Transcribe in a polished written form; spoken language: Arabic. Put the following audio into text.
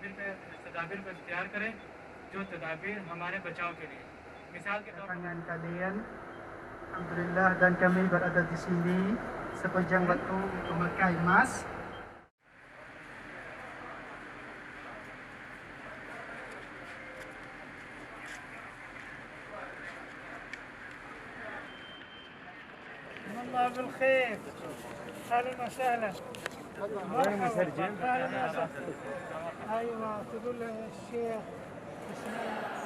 तदाबीर को इख्तियार करें जो तदाबीर हमारे बचाव के लिए मिसाल के तौर Tangan kalian, Alhamdulillah, dan kami berada di sini sepanjang waktu memakai mask. الله بالخير، اهلا وسهلا. مرحبا، اهلا وسهلا. ايوه تقول الشيخ بسم الله.